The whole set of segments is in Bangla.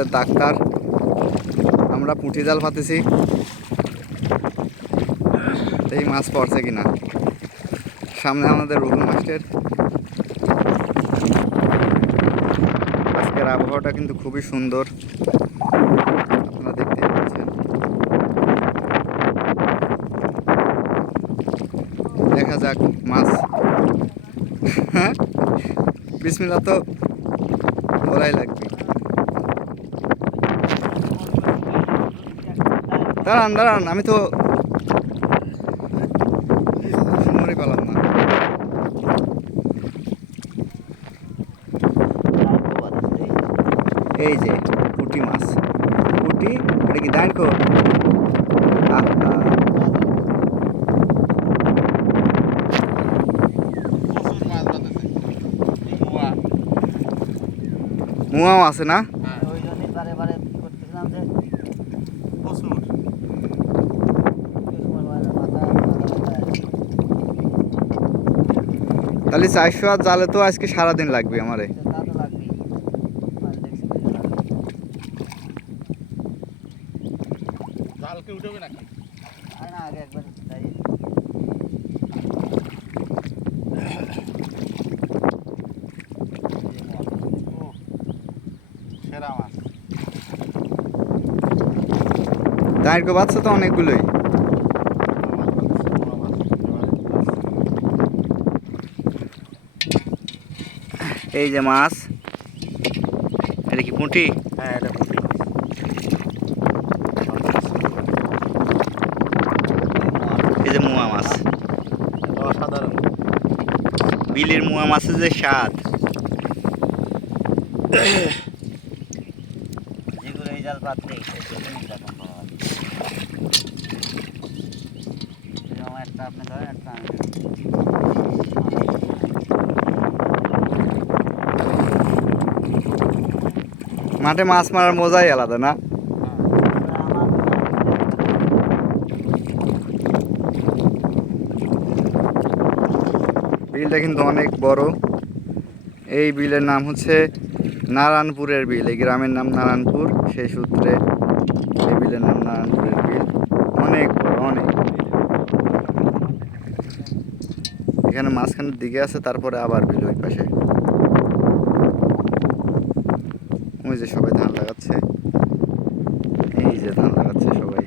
আমাদের ডাক্তার। আমরা পুঁটি জাল পাতেছি, এই মাছ পড়ছে কিনা। সামনে আমাদের রুহুল মাস্টার। আজকের আবহাওয়াটা কিন্তু খুবই সুন্দর, আপনারা দেখতে পাচ্ছেন। দেখা যাক মাছ। হ্যাঁ, বিসমিল্লাহ তো বলাই লাগবে। দাঁড়ান দাঁড়ান, আমি তো মরে পেলাম না। এই যে পুঁটি মাছ, পুঁটি, এটা কি দাঁড় কো? মুয়াও আছে না? তাহলে 400 হাত জালে তো আজকে সারাদিন লাগবে আমারে। দাঁড় কো বাচ্চা তো অনেকগুলোই। এই যে মাছ, এটা কি পুঁটি? হ্যাঁ, এটা পুঁটি। এই যে মুয়া মাছ, অসাধারণ। বিলের মুয়া মাছের যে স্বাদ। যেগুলো এই জাল পাতলে একটা আপনি ধরেন, একটা আমি মাঠে মাছ মারার মজাই আলাদা না? বিলটা কিন্তু অনেক বড়। এই বিলের নাম হচ্ছে নারায়ণপুরের বিল। এই গ্রামের নাম নারায়ণপুর, সেই সূত্রে এই বিলের নাম নারায়ণপুরের বিল। অনেক বড়, অনেক। এখানে মাঝখানের দিকে আছে, তারপরে আবার বিল ওই পাশে। ওই যে সবাই ধান লাগাচ্ছে, এই যে ধান লাগাচ্ছে সবাই।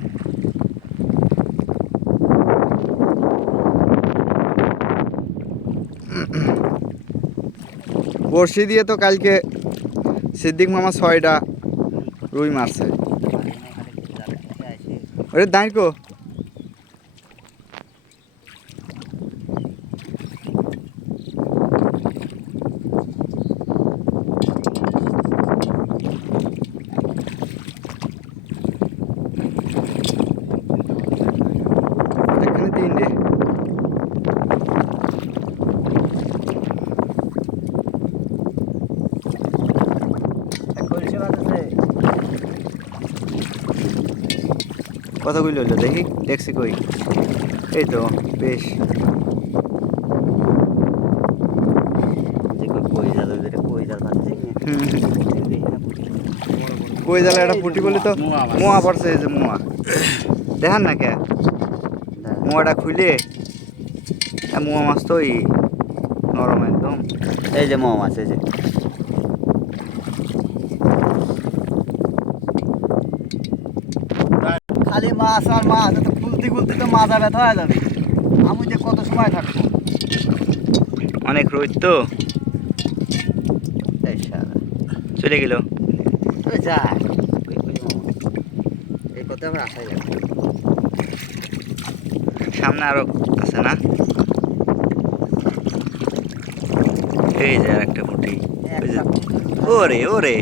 বড়শি দিয়ে তো কালকে সিদ্দিক মামা 6টা রুই মারছে। ওরে দাঁড়কো, এখানে 3টে। কতগুলো হলো দেখি, দেখছি কই। এই তো বেশ। কই জালে একটা পুঁটি বলি তো মোয়া পড়ছে। এই যে মোয়া, দেখান না কে মোয়াটা খুলে। মোয়া মাছ তো ওই নরম একদম। এই যে মোয়া মাছ, এই যে খালি মাছ আর মাছ, খুলতে খুলতে তো মাজা ব্যথা হয়ে যাবে। আমি যে কত সময় থাকবো, অনেক রোদ তো। এই শালা চলে গেল। ওই যা এই কথা আমার আশাই লাগবে। সামনে আরো আছে না? এই যে একটা পুঁটি। ওরে ওরে,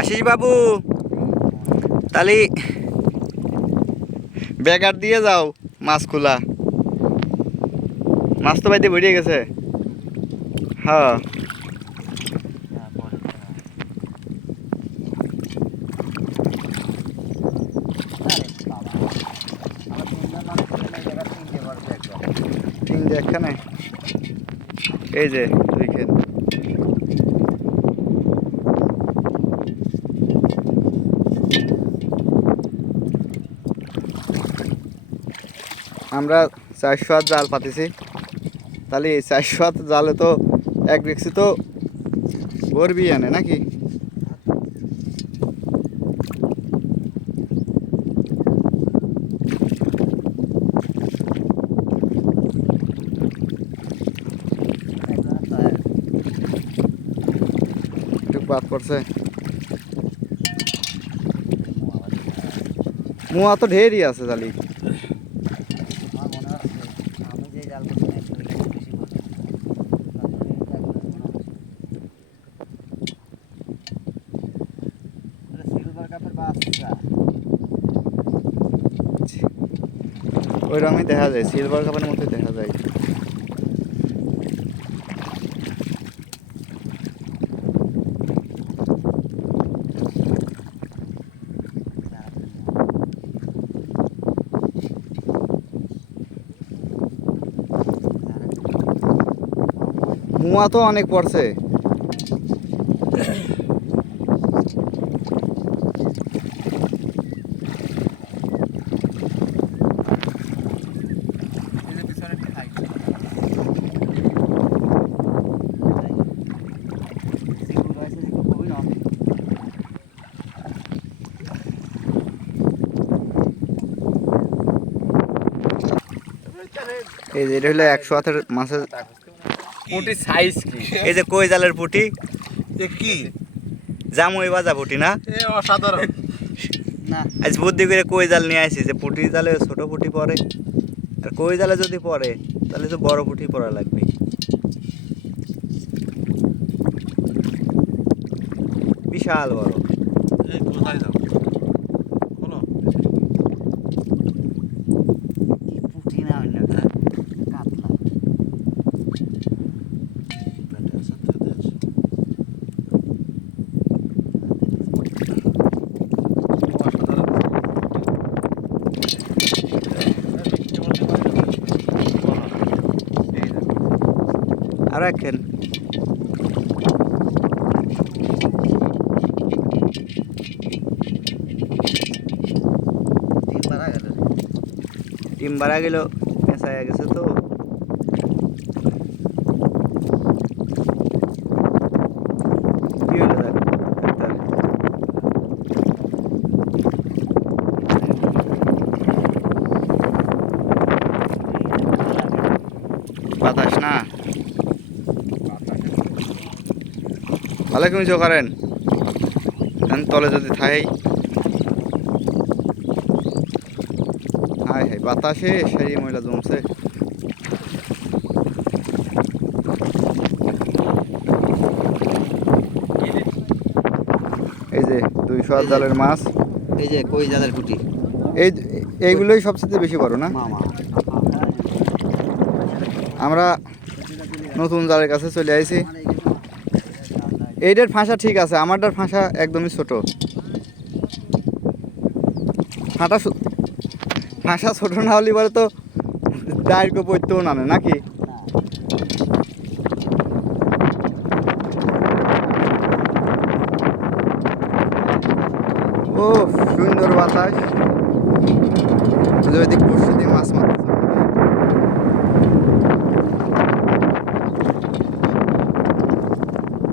আশিস বাবু, তাহলে ব্যাগার দিয়ে যাও মাছ খোলা। মাছ তো বাইতে বেরিয়ে গেছে। হ্যাঁ, দিয়ে একখানে এই যে দেখেন আমরা 400 হাত জাল পাতিছি তাহলে এই 400 হাত জালে তো এক দেখছি তো ভরবি আনে নাকি একটু বাদ পড়ছে মুয়া তো ঢেরই আছে জালি আমার মনে হচ্ছে আমি যে জাল করছি না, ওই জাল বেশি করছি। সিলভার কাপের বাচ্চা ওই রকমই দেখা যায় সিলভার কাপের মধ্যে দেখা যায় মুয়া তো অনেক পড়ছে এই যে এটা হলো 100 হাতের মাছের পুটি সাইজ কি এই যে কই জালের পুটি এ কি জামুই বাজা পুটি না এ অসাধারণ না আজ বুদ্ধি করে কই জাল নিয়ে আসি যে পুটি জালে ছোট পুটি পড়ে আর কই জালে যদি পড়ে তাহলে তো বড় পুটি পড়া লাগবে বিশাল বড় এই কোথায় যাও বলো কি পুঁটি না হয় না কাতলা আর রাখেন ডিম বাড়া গেল টিম বাড়া গেল পেঁচাইয়া গেছে তো কি হলো দেখ বাতাস না ভালো তুমি জো করেন তলে যদি থাই হাই হাই বাতাসে সেই ময়লা জমছে এই যে 200 হাত জালের মাছ এই যে কই জালের পুঁটি এই এইগুলোই সবচেয়ে বেশি বড় না মামা আমরা নতুন জালের কাছে চলে আইছি এইটার ফাঁসা ঠিক আছে আমারটার ফাঁসা একদমই ছোট ফাঁসা ছোট না হলে বলে তো ডাইরকে পড়তেও নামে নাকি ও সুন্দর বাতাস যদি পরশু দিয়ে মাছ মারতে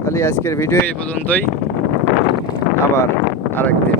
তাহলে আজকের ভিডিও এই পর্যন্তই আবার আরেকদিন